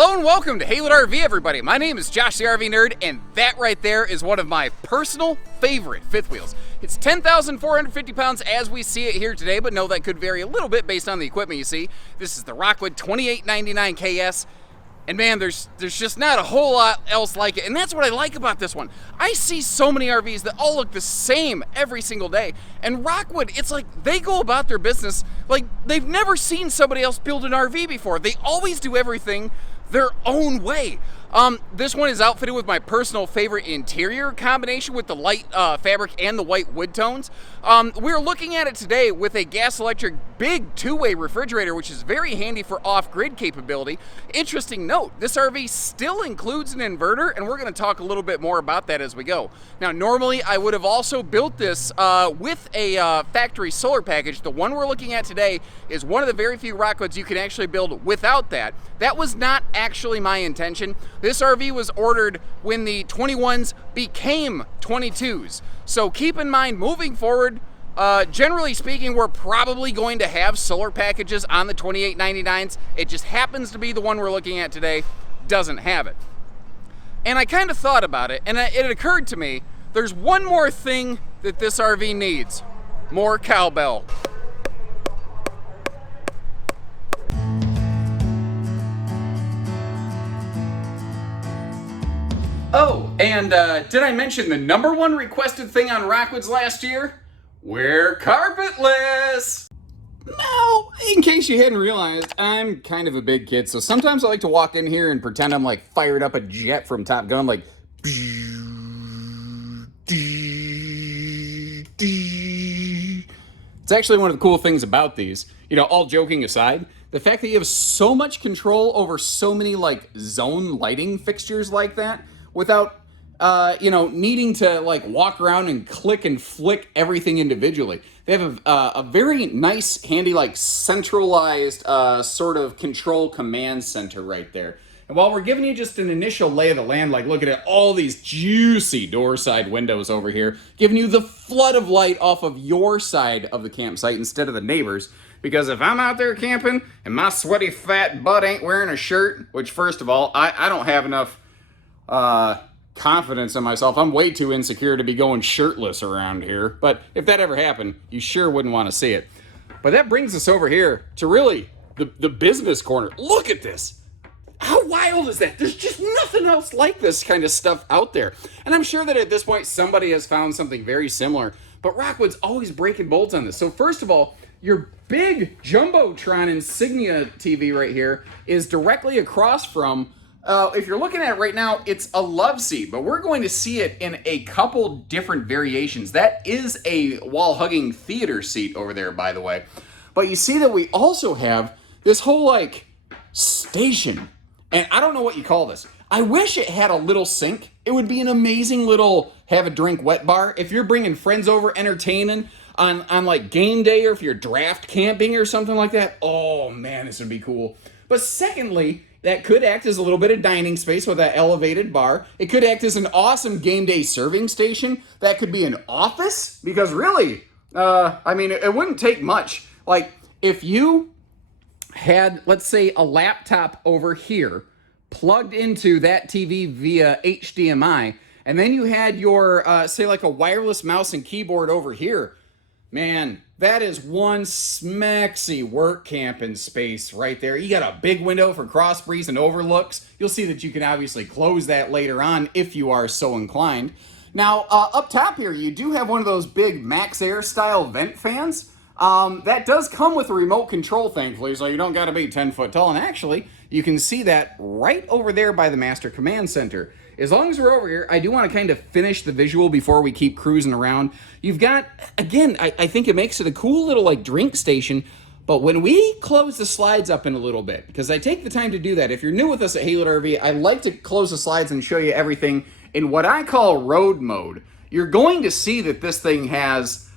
Hello and welcome to Haylett RV, everybody. My name is Josh the RV Nerd, and that right there is one of my personal favorite fifth wheels. It's 10,450 pounds as we see it here today, but no, that could vary a little bit based on the equipment you see. This is the Rockwood 2899KS, and man, there's just not a whole lot else like it, and that's what I like about this one. I see so many RVs that all look the same every single day, and Rockwood, it's like they go about their business like they've never seen somebody else build an RV before. They always do everything their own way. This one is outfitted with my personal favorite interior combination with the light fabric and the white wood tones. We're looking at it today with a gas electric big two-way refrigerator, which is very handy for off-grid capability. Interesting note, this RV still includes an inverter, and we're going to talk a little bit more about that as we go. Now, normally I would have also built this with a factory solar package. The one we're looking at today is one of the very few Rockwoods you can actually build without that. That was not actually my intention. This RV was ordered when the 21s became 22s. So keep in mind, moving forward, generally speaking, we're probably going to have solar packages on the 2899s. It just happens to be the one we're looking at today doesn't have it. And I kind of thought about it, and it occurred to me, there's one more thing that this RV needs. More cowbell. Oh, and did I mention the #1 requested thing on Rockwoods last year? We're carpetless! Now, in case you hadn't realized, I'm kind of a big kid, so sometimes I like to walk in here and pretend I'm like fired up a jet from Top Gun, like... It's actually one of the cool things about these, you know, all joking aside, the fact that you have so much control over so many like zone lighting fixtures like that, without, you know, needing to like walk around and click and flick everything individually. They have a very nice, handy, like centralized sort of control command center right there. And while we're giving you just an initial lay of the land, like looking at all these juicy door side windows over here, giving you the flood of light off of your side of the campsite instead of the neighbors. Because if I'm out there camping and my sweaty fat butt ain't wearing a shirt, which first of all, I don't have enough confidence in myself. I'm way too insecure to be going shirtless around here. But if that ever happened, you sure wouldn't want to see it. But that brings us over here to really the business corner. Look at this. How wild is that? There's just nothing else like this kind of stuff out there. And I'm sure that at this point, somebody has found something very similar. But Rockwood's always breaking bolts on this. So first of all, your big Jumbotron Insignia TV right here is directly across from, if you're looking at it right now, it's a love seat, but we're going to see it in a couple different variations. That is a wall-hugging theater seat over there, by the way. But you see that we also have this whole, like, station. And I don't know what you call this. I wish it had a little sink. It would be an amazing little have-a-drink wet bar. If you're bringing friends over, entertaining on like game day, or if you're draft camping or something like that, oh man, this would be cool. But secondly, that could act as a little bit of dining space with that elevated bar. It could act as an awesome game day serving station. That could be an office, because really, I mean, it wouldn't take much. Like, if you had, let's say, a laptop over here plugged into that TV via HDMI, and then you had your, say, like a wireless mouse and keyboard over here, man, that is one smexy work camping space right there. You got a big window for cross breeze and overlooks. You'll see that you can obviously close that later on if you are so inclined. Now, up top here, you do have one of those big Max Air style vent fans. That does come with a remote control, thankfully, so you don't got to be 10 foot tall. And actually, you can see that right over there by the Master Command Center. As long as we're over here, I do want to kind of finish the visual before we keep cruising around. You've got, again, I think it makes it a cool little like drink station. But when we close the slides up in a little bit, because I take the time to do that. If you're new with us at Haylett RV, I like to close the slides and show you everything in what I call road mode. You're going to see that this thing has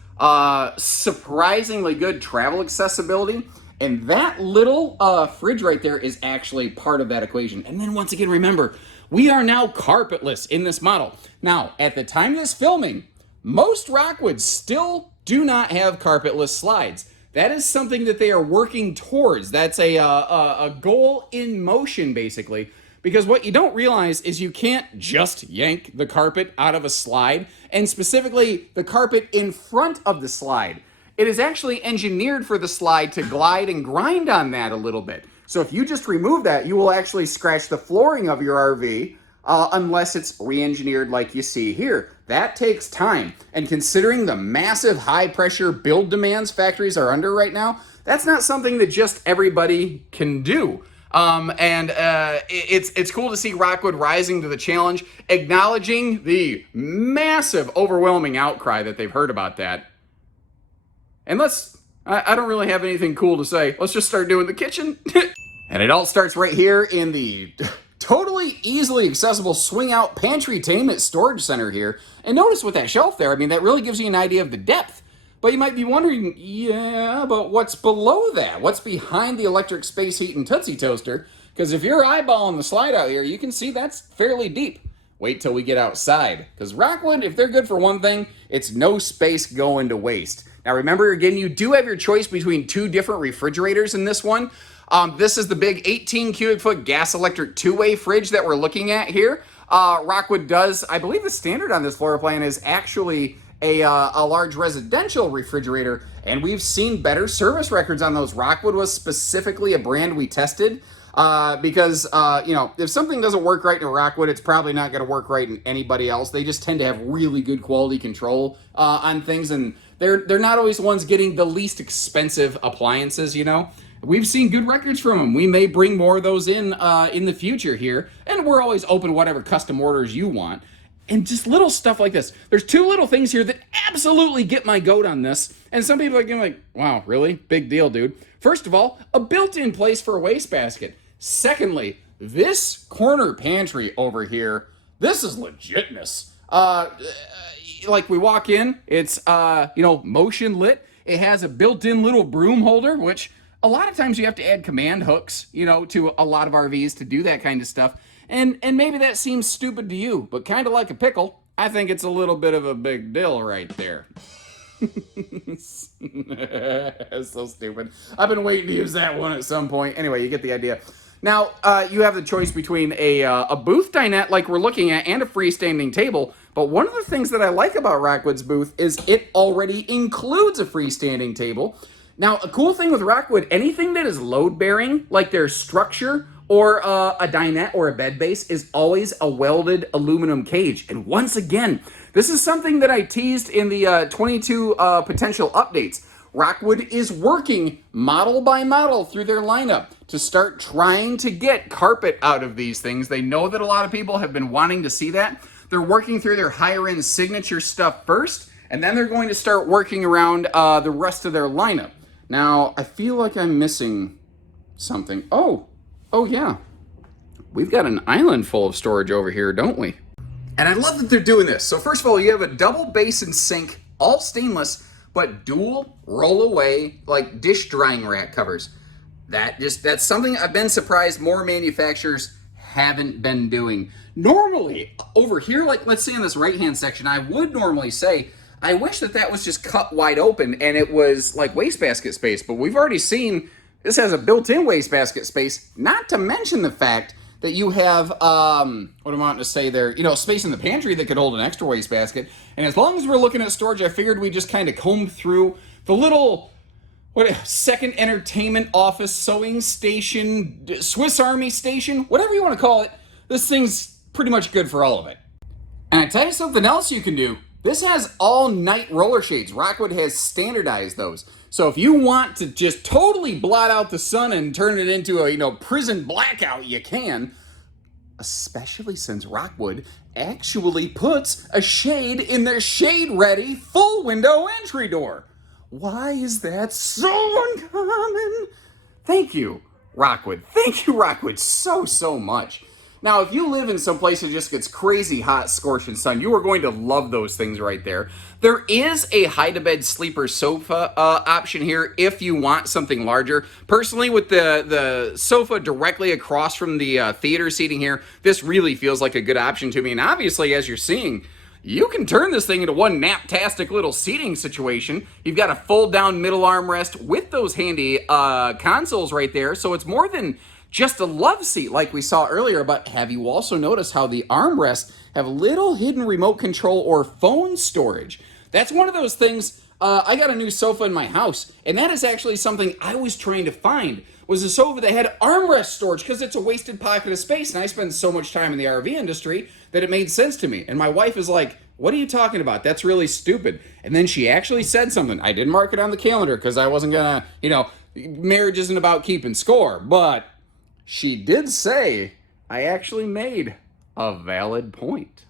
surprisingly good travel accessibility. And that little fridge right there is actually part of that equation. And then once again, remember, we are now carpetless in this model. Now, at the time of this filming, most Rockwoods still do not have carpetless slides. That is something that they are working towards. That's a goal in motion, basically. Because what you don't realize is you can't just yank the carpet out of a slide, and specifically the carpet in front of the slide. It is actually engineered for the slide to glide and grind on that a little bit. So if you just remove that, you will actually scratch the flooring of your RV, unless it's re-engineered like you see here. That takes time. And considering the massive high pressure build demands factories are under right now, that's not something that just everybody can do. It's cool to see Rockwood rising to the challenge, acknowledging the massive, overwhelming outcry that they've heard about that. And I don't really have anything cool to say. Let's just start doing the kitchen. And it all starts right here in the totally easily accessible swing out pantry-tainment storage center here. And notice with that shelf there, I mean, that really gives you an idea of the depth. But you might be wondering, yeah, but what's below that? What's behind the electric space heat and Tootsie Toaster? Because if you're eyeballing the slide out here, you can see that's fairly deep. Wait till we get outside. Because Rockwood, if they're good for one thing, it's no space going to waste. Now remember, again, you do have your choice between two different refrigerators in this one. This is the big 18 cubic foot gas electric two-way fridge that we're looking at here. Rockwood does, I believe the standard on this floor plan is actually a large residential refrigerator, and we've seen better service records on those. Rockwood was specifically a brand we tested because, if something doesn't work right in a Rockwood, it's probably not going to work right in anybody else. They just tend to have really good quality control on things, and they're not always the ones getting the least expensive appliances, We've seen good records from them. We may bring more of those in the future here, and we're always open to whatever custom orders you want. And just little stuff like this. There's two little things here that absolutely get my goat on this. And some people are going like, wow, really? Big deal, dude. First of all, a built-in place for a wastebasket. Secondly, this corner pantry over here, this is legitness. Like we walk in, it's, motion lit. It has a built-in little broom holder, which a lot of times you have to add command hooks, to a lot of RVs to do that kind of stuff. And maybe that seems stupid to you, but kind of like a pickle, I think it's a little bit of a big deal right there. So stupid. I've been waiting to use that one at some point. Anyway, you get the idea. Now, you have the choice between a booth dinette like we're looking at and a freestanding table. But one of the things that I like about Rockwood's booth is it already includes a freestanding table. Now, a cool thing with Rockwood, anything that is load-bearing, like their structure or a dinette or a bed base, is always a welded aluminum cage. And once again, this is something that I teased in the 22 potential updates. Rockwood is working model by model through their lineup to start trying to get carpet out of these things. They know that a lot of people have been wanting to see that. They're working through their higher-end signature stuff first, and then they're going to start working around the rest of their lineup. Now, I feel like I'm missing something. Oh yeah. We've got an island full of storage over here, don't we? And I love that they're doing this. So first of all, you have a double basin sink, all stainless, but dual roll away, like dish drying rack covers. That's something I've been surprised more manufacturers haven't been doing. Normally, over here, like let's say in this right-hand section, I would normally say, I wish that was just cut wide open and it was like wastebasket space, but we've already seen this has a built-in wastebasket space, not to mention the fact that you have, what am I wanting to say there, space in the pantry that could hold an extra wastebasket. And as long as we're looking at storage, I figured we just kind of comb through the little, second entertainment office, sewing station, Swiss Army station, whatever you want to call it. This thing's pretty much good for all of it. And I tell you something else you can do. This has all-night roller shades. Rockwood has standardized those. So if you want to just totally blot out the sun and turn it into a, prison blackout, you can. Especially since Rockwood actually puts a shade in their shade-ready full window entry door. Why is that so uncommon? Thank you, Rockwood. Thank you, Rockwood, so much. Now, if you live in some place that just gets crazy hot, scorching sun, you are going to love those things right there. There is a hide-to-bed sleeper sofa option here if you want something larger. Personally, with the sofa directly across from the theater seating here, this really feels like a good option to me. And obviously, as you're seeing, you can turn this thing into one naptastic little seating situation. You've got a fold-down middle armrest with those handy consoles right there, so it's more than just a love seat like we saw earlier. But have you also noticed how the armrests have little hidden remote control or phone storage? That's one of those things. I got a new sofa in my house, and that is actually something I was trying to find, was a sofa that had armrest storage, because it's a wasted pocket of space, and I spend so much time in the RV industry that it made sense to me. And my wife is like, what are you talking about? That's really stupid. And then she actually said something. I didn't mark it on the calendar because I wasn't gonna, marriage isn't about keeping score, but she did say I actually made a valid point.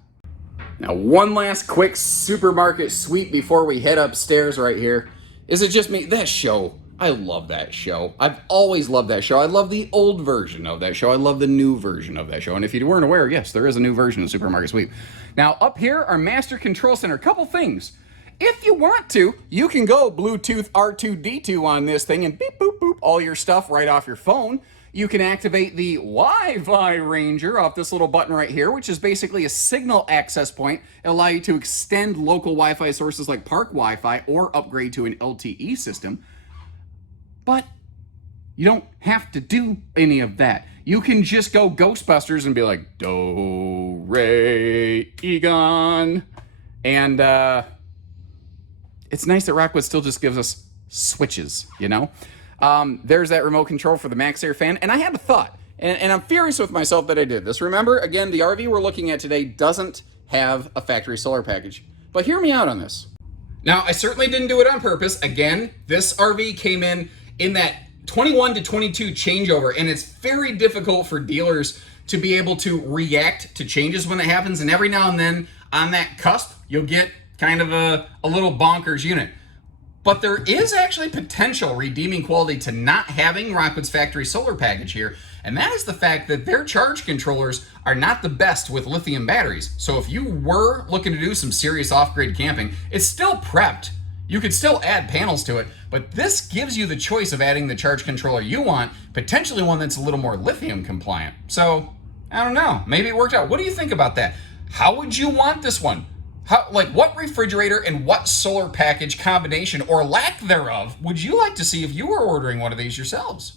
Now, one last quick supermarket sweep before we head upstairs right here. Is it just me? That show, I love that show. I've always loved that show. I love the old version of that show. I love the new version of that show. And if you weren't aware, yes, there is a new version of Supermarket Sweep. Now, up here, our Master Control Center. A couple things. If you want to, you can go Bluetooth R2-D2 on this thing and beep, boop, boop, all your stuff right off your phone. You can activate the Wi-Fi Ranger off this little button right here, which is basically a signal access point. It'll allow you to extend local Wi-Fi sources like park Wi-Fi or upgrade to an LTE system. But you don't have to do any of that. You can just go Ghostbusters and be like, Do, Re, Egon. And it's nice that Rockwood still just gives us switches, There's that remote control for the MaxxAir fan. And I had a thought, and I'm furious with myself that I did this. Remember, again, the RV we're looking at today doesn't have a factory solar package. But hear me out on this. Now, I certainly didn't do it on purpose. Again, this RV came in that 21 to 22 changeover, and it's very difficult for dealers to be able to react to changes when it happens. And every now and then, on that cusp, you'll get kind of a little bonkers unit. But there is actually potential redeeming quality to not having Rockwood's factory solar package here, and that is the fact that their charge controllers are not the best with lithium batteries. So if you were looking to do some serious off-grid camping, it's still prepped. You could still add panels to it, but this gives you the choice of adding the charge controller you want, potentially one that's a little more lithium compliant. So, I don't know, maybe it worked out. What do you think about that? How would you want this one? What refrigerator and what solar package combination or lack thereof would you like to see if you were ordering one of these yourselves?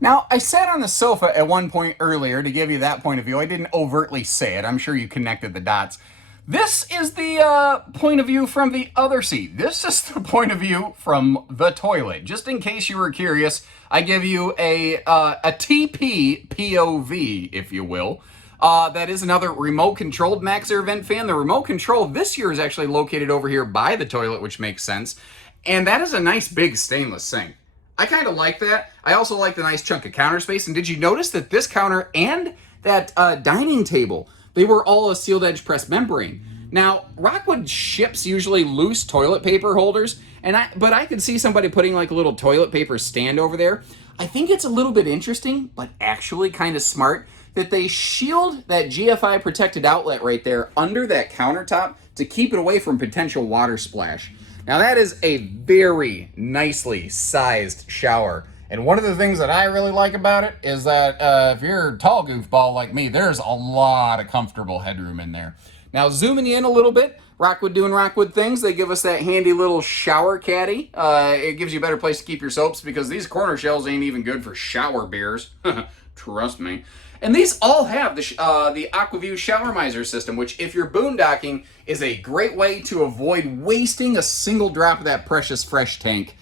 Now, I sat on the sofa at one point earlier to give you that point of view. I didn't overtly say it. I'm sure you connected the dots. This is the point of view from the other seat. This is the point of view from the toilet. Just in case you were curious, I give you a TP POV, if you will. That is another remote-controlled MaxxAir vent fan. The remote control this year is actually located over here by the toilet, which makes sense. And that is a nice big stainless sink. I kind of like that. I also like the nice chunk of counter space. And did you notice that this counter and that dining table, they were all a sealed edge pressed membrane? Now, Rockwood ships usually loose toilet paper holders, but I could see somebody putting like a little toilet paper stand over there. I think it's a little bit interesting, but actually kind of smart, that they shield that GFI protected outlet right there under that countertop to keep it away from potential water splash. Now that is a very nicely sized shower. And one of the things that I really like about it is that if you're a tall goofball like me, there's a lot of comfortable headroom in there. Now zooming in a little bit, Rockwood doing Rockwood things. They give us that handy little shower caddy. It gives you a better place to keep your soaps because these corner shells ain't even good for shower beers. Trust me. And these all have the AquaView shower miser system, which if you're boondocking is a great way to avoid wasting a single drop of that precious fresh tank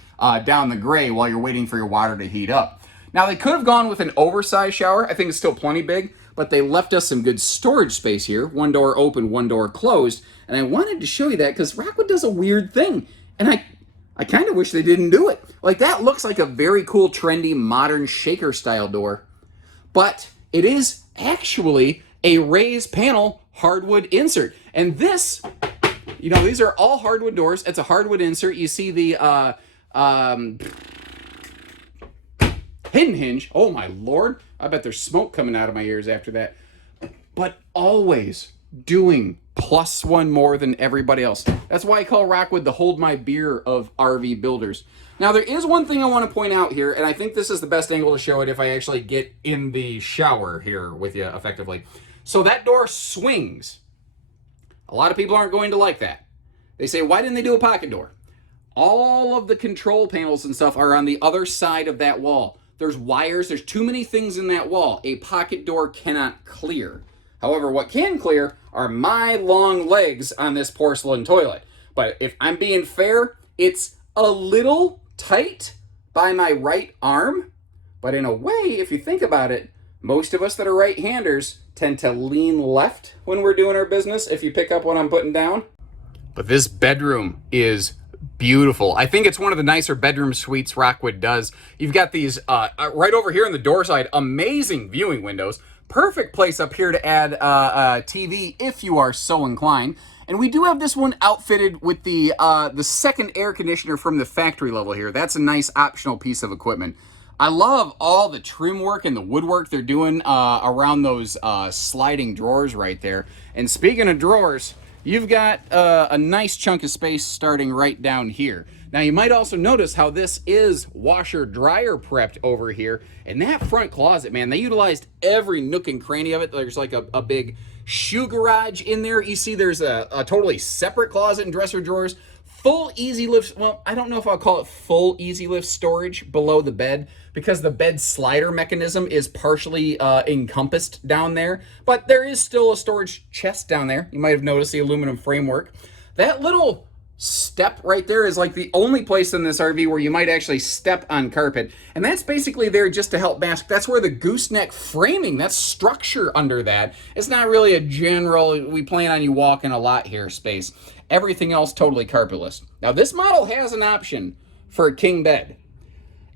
down the gray while you're waiting for your water to heat up. Now they could have gone with an oversized shower. I think it's still plenty big, but they left us some good storage space here. One door open, one door closed. And I wanted to show you that because Rockwood does a weird thing. And I kind of wish they didn't do it. Like that looks like a very cool, trendy, modern shaker style door. But it is actually a raised panel hardwood insert. And this, these are all hardwood doors. It's a hardwood insert. You see the hidden hinge. Oh my Lord. I bet there's smoke coming out of my ears after that. But always doing +1 more than everybody else. That's why I call Rockwood the hold my beer of RV builders. Now there is one thing I want to point out here, and I think this is the best angle to show it if I actually get in the shower here with you effectively. So that door swings. A lot of people aren't going to like that. They say, why didn't they do a pocket door? All of the control panels and stuff are on the other side of that wall. There's wires, there's too many things in that wall. A pocket door cannot clear. However, what can clear are my long legs on this porcelain toilet. But if I'm being fair, it's a little tight by my right arm. But in a way, if you think about it, most of us that are right-handers tend to lean left when we're doing our business, if you pick up what I'm putting down. But this bedroom is beautiful. I think it's one of the nicer bedroom suites Rockwood does. You've got these right over here on the door side, amazing viewing windows. Perfect place up here to add a TV if you are so inclined. And we do have this one outfitted with the second air conditioner from the factory level here. That's a nice optional piece of equipment. I love all the trim work and the woodwork they're doing around those sliding drawers right there. And speaking of drawers, you've got a nice chunk of space starting right down here. Now you might also notice how this is washer dryer prepped over here. And that front closet, man, they utilized every nook and cranny of it. There's like a big shoe garage in there. You see there's a totally separate closet and dresser drawers. Full easy lift, well, I don't know if I'll call it full easy lift storage below the bed because the bed slider mechanism is partially encompassed down there, but there is still a storage chest down there. You might have noticed the aluminum framework. That little step right there is like the only place in this RV where you might actually step on carpet, and that's basically there just to help mask. That's where the gooseneck framing, that structure under that, it's not really a general, we plan on you walking a lot here space. Everything else totally carpetless. Now this model has an option for a king bed.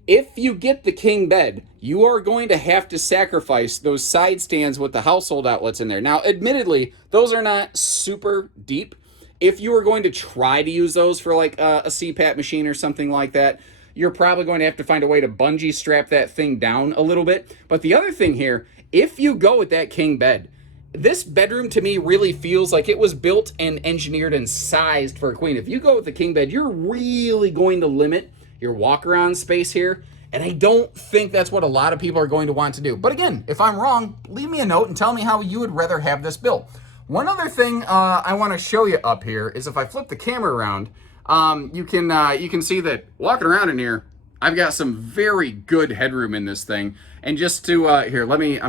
If you get the king bed, you are going to have to sacrifice those side stands with the household outlets in there. Now, admittedly, those are not super deep. If you are going to try to use those for like a CPAP machine or something like that, you're probably going to have to find a way to bungee strap that thing down a little bit. But the other thing here, if you go with that king bed, this bedroom to me really feels like it was built and engineered and sized for a queen. If you go with the king bed, you're really going to limit your walk around space here. And I don't think that's what a lot of people are going to want to do. But again, if I'm wrong, leave me a note and tell me how you would rather have this built. One other thing I want to show you up here is if I flip the camera around, you can see that walking around in here, I've got some very good headroom in this thing. And just to, I'm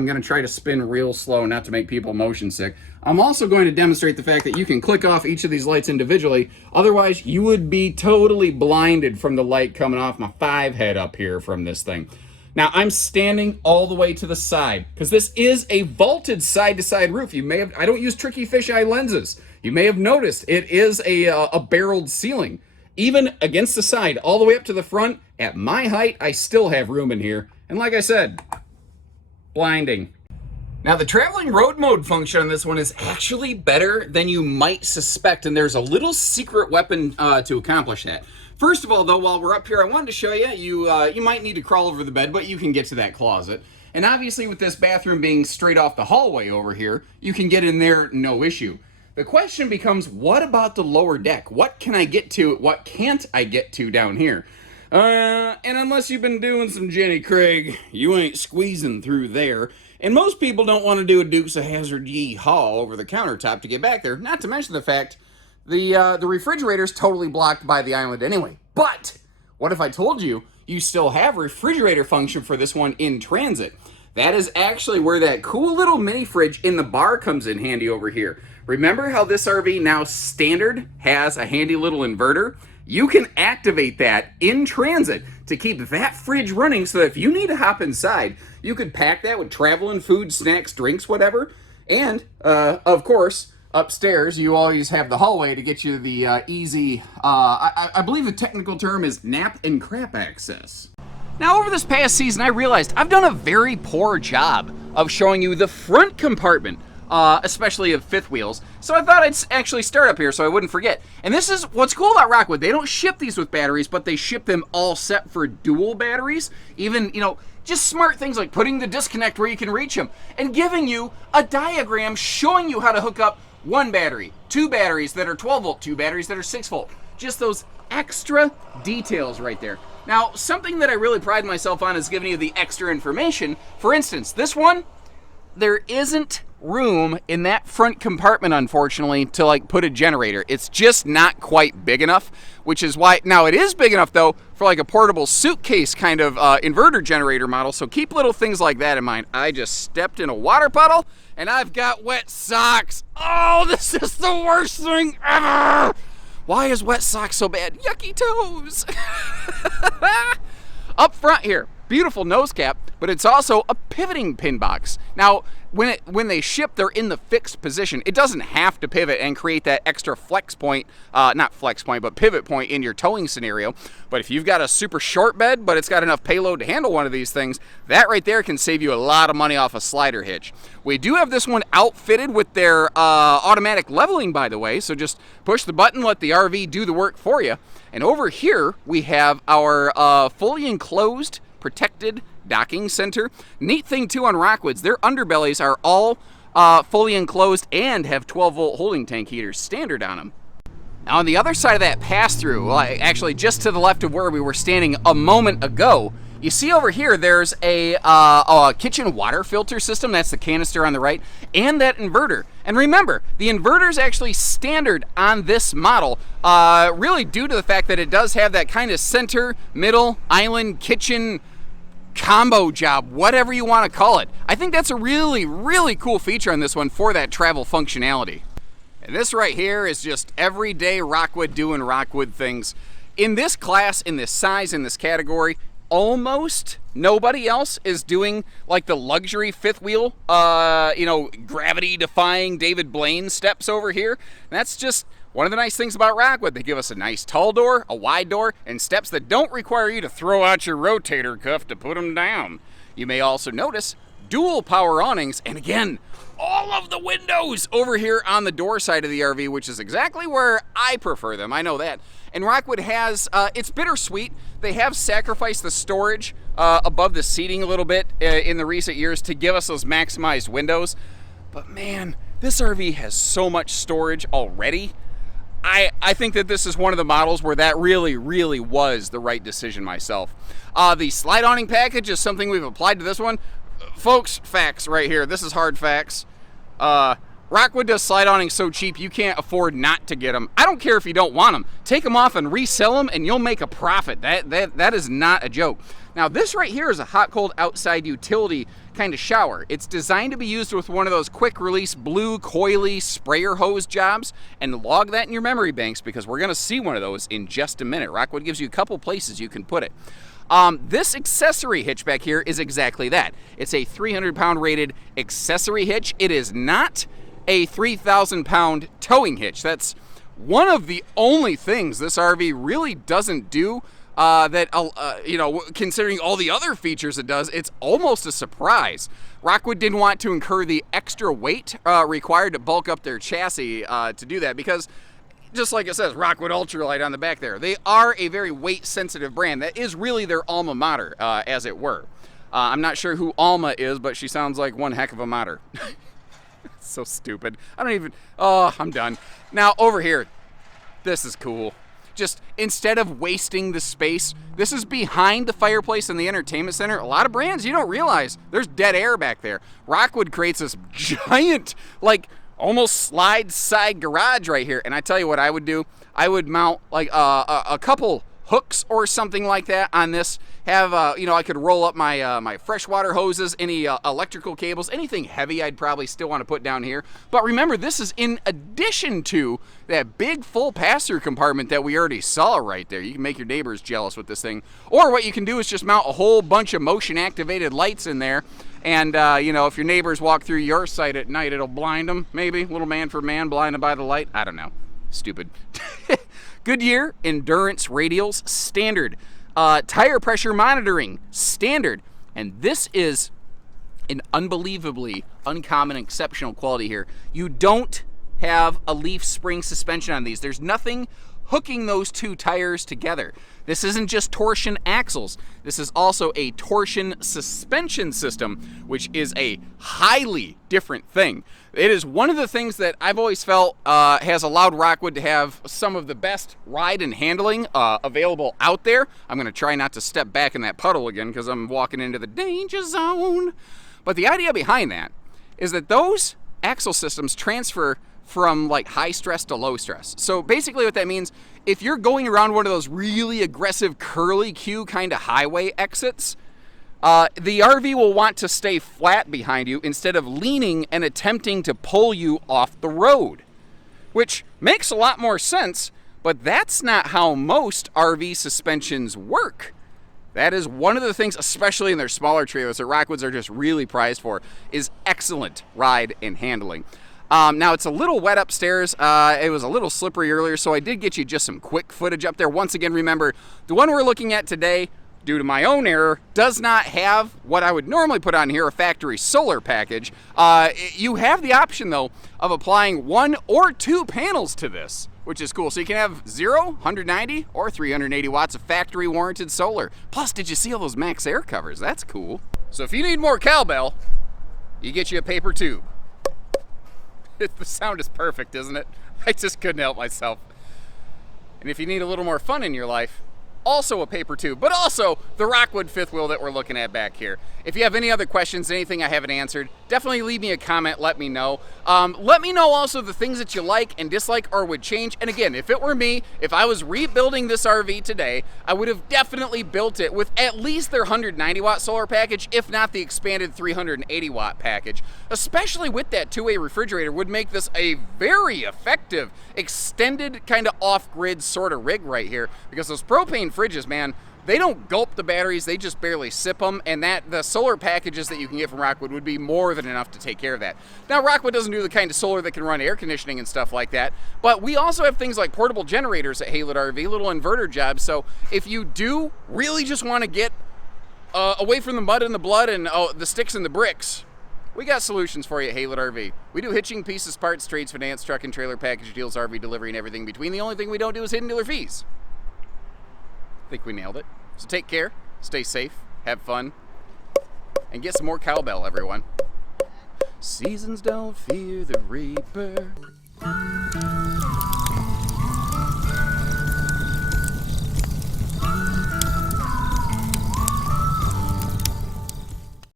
going to try to spin real slow, not to make people motion sick. I'm also going to demonstrate the fact that you can click off each of these lights individually. Otherwise, you would be totally blinded from the light coming off my 5 head up here from this thing. Now, I'm standing all the way to the side because this is a vaulted side-to-side roof. You may have, I don't use tricky fisheye lenses. You may have noticed it is a barreled ceiling. Even against the side, all the way up to the front, at my height, I still have room in here. And like I said, blinding. Now, the traveling road mode function on this one is actually better than you might suspect, and there's a little secret weapon to accomplish that. First of all, though, while we're up here, I wanted to show you, you might need to crawl over the bed, but you can get to that closet. And obviously, with this bathroom being straight off the hallway over here, you can get in there no issue. The question becomes, what about the lower deck? What can I get to? What can't I get to down here? And unless you've been doing some Jenny Craig, you ain't squeezing through there. And most people don't want to do a Dukes of Hazzard yee-haw over the countertop to get back there. Not to mention the fact the refrigerator's totally blocked by the island anyway. But what if I told you you still have refrigerator function for this one in transit? That is actually where that cool little mini fridge in the bar comes in handy over here. Remember how this RV now standard has a handy little inverter? You can activate that in transit to keep that fridge running so that if you need to hop inside, you could pack that with traveling food, snacks, drinks, whatever. And, of course, upstairs, you always have the hallway to get you the easy, I believe the technical term is nap and crap access. Now, over this past season, I realized I've done a very poor job of showing you the front compartment, especially of fifth wheels. So I thought I'd actually start up here so I wouldn't forget. And this is what's cool about Rockwood. They don't ship these with batteries, but they ship them all set for dual batteries. Even, just smart things like putting the disconnect where you can reach them and giving you a diagram showing you how to hook up one battery, 2 batteries that are 12 volt, 2 batteries that are 6 volt. Just those extra details right there. Now, something that I really pride myself on is giving you the extra information. For instance, this one, there isn't room in that front compartment, unfortunately, to like put a generator. It's just not quite big enough, which is why now it is big enough though for like a portable suitcase kind of inverter generator model. So keep little things like that in mind. I just stepped in a water puddle and I've got wet socks. Oh, this is the worst thing ever. Why is wet socks so bad? Yucky toes. Up front here, beautiful nose cap, but it's also a pivoting pin box. Now, when they ship, they're in the fixed position. It doesn't have to pivot and create that extra flex point, not flex point, but pivot point in your towing scenario. But if you've got a super short bed, but it's got enough payload to handle one of these things, that right there can save you a lot of money off a slider hitch. We do have this one outfitted with their automatic leveling, by the way, so just push the button, let the RV do the work for you. And over here, we have our fully enclosed, protected docking center. Neat thing too on Rockwoods, their underbellies are all fully enclosed and have 12-volt holding tank heaters standard on them. Now on the other side of that pass-through, well, actually just to the left of where we were standing a moment ago, you see over here there's a kitchen water filter system. That's the canister on the right, and that inverter. And remember, the inverter is actually standard on this model, really due to the fact that it does have that kind of center, middle, island, kitchen combo job, whatever you want to call it. I think that's a really, really cool feature on this one for that travel functionality. And this right here is just everyday Rockwood doing Rockwood things. In this class, in this size, in this category, almost nobody else is doing like the luxury fifth wheel, gravity defying David Blaine steps over here. And that's just one of the nice things about Rockwood. They give us a nice tall door, a wide door, and steps that don't require you to throw out your rotator cuff to put them down. You may also notice dual power awnings, and again, all of the windows over here on the door side of the RV, which is exactly where I prefer them, I know that. And Rockwood has, it's bittersweet, they have sacrificed the storage above the seating a little bit in the recent years to give us those maximized windows. But man, this RV has so much storage already. I think that this is one of the models where that really, really was the right decision myself. The slide awning package is something we've applied to this one. Folks, facts right here. This is hard facts. Rockwood does slide awnings so cheap you can't afford not to get them. I don't care if you don't want them. Take them off and resell them and you'll make a profit. That is not a joke. Now this right here is a hot cold outside utility kind of shower. It's designed to be used with one of those quick release blue coily sprayer hose jobs, and log that in your memory banks because we're gonna see one of those in just a minute. Rockwood gives you a couple places you can put it. This accessory hitch back here is exactly that. It's a 300-pound rated accessory hitch. It is not a 3,000-pound towing hitch. That's one of the only things this RV really doesn't do considering all the other features it does, it's almost a surprise. Rockwood didn't want to incur the extra weight required to bulk up their chassis to do that because, just like it says, Rockwood Ultralite on the back there, they are a very weight-sensitive brand. That is really their alma mater, as it were. I'm not sure who Alma is, but she sounds like one heck of a mater. So stupid. I'm done. Now, over here, this is cool. Just instead of wasting the space, this is behind the fireplace in the entertainment center. A lot of brands, you don't realize there's dead air back there. Rockwood creates this giant, like almost slide side garage right here. And I tell you what I would do. I would mount like a couple hooks or something like that on this. Have, I could roll up my my freshwater hoses, any electrical cables, anything heavy I'd probably still want to put down here. But remember, this is in addition to that big full pass-through compartment that we already saw right there. You can make your neighbors jealous with this thing. Or what you can do is just mount a whole bunch of motion-activated lights in there. And, if your neighbors walk through your site at night, it'll blind them, maybe. Little man for man, blinded by the light. I don't know. Stupid. Goodyear Endurance Radials, standard. Tire pressure monitoring, standard. And this is an unbelievably uncommon, exceptional quality here. You don't have a leaf spring suspension on these. There's nothing hooking those two tires together. This isn't just torsion axles. This is also a torsion suspension system, which is a highly different thing. It is one of the things that I've always felt has allowed Rockwood to have some of the best ride and handling available out there. I'm going to try not to step back in that puddle again because I'm walking into the danger zone. But the idea behind that is that those axle systems transfer from like high stress to low stress. So basically what that means, if you're going around one of those really aggressive curly Q kind of highway exits, the RV will want to stay flat behind you instead of leaning and attempting to pull you off the road, which makes a lot more sense, but that's not how most RV suspensions work. That is one of the things, especially in their smaller trailers, that Rockwoods are just really prized for, is excellent ride and handling. Now, it's a little wet upstairs. It was a little slippery earlier, so I did get you just some quick footage up there. Once again, remember, the one we're looking at today, due to my own error, does not have what I would normally put on here, a factory solar package. You have the option, though, of applying 1 or 2 panels to this, which is cool. So you can have 0, 190, or 380 watts of factory warranted solar. Plus, did you see all those max air covers? That's cool. So if you need more cowbell, you get you a paper tube. The sound is perfect, isn't it? I just couldn't help myself. And if you need a little more fun in your life, also a paper tube, but also the Rockwood fifth wheel that we're looking at back here. If you have any other questions, anything I haven't answered, definitely leave me a comment, let me know. Let me know also the things that you like and dislike or would change. And again, if it were me, if I was rebuilding this RV today, I would have definitely built it with at least their 190 watt solar package, if not the expanded 380 watt package. Especially with that two-way refrigerator would make this a very effective, extended kind of off-grid sort of rig right here, because those propane fridges, man, they don't gulp the batteries, they just barely sip them, and that the solar packages that you can get from Rockwood would be more than enough to take care of that. Now, Rockwood doesn't do the kind of solar that can run air conditioning and stuff like that, but we also have things like portable generators at Haylett RV, little inverter jobs, so if you do really just want to get away from the mud and the blood and the sticks and the bricks, we got solutions for you at Haylett RV. We do hitching, pieces, parts, trades, finance, truck and trailer package deals, RV delivery, and everything between. The only thing we don't do is hidden dealer fees. I think we nailed it. So take care, stay safe, have fun, and get some more cowbell, everyone. Seasons don't fear the reaper.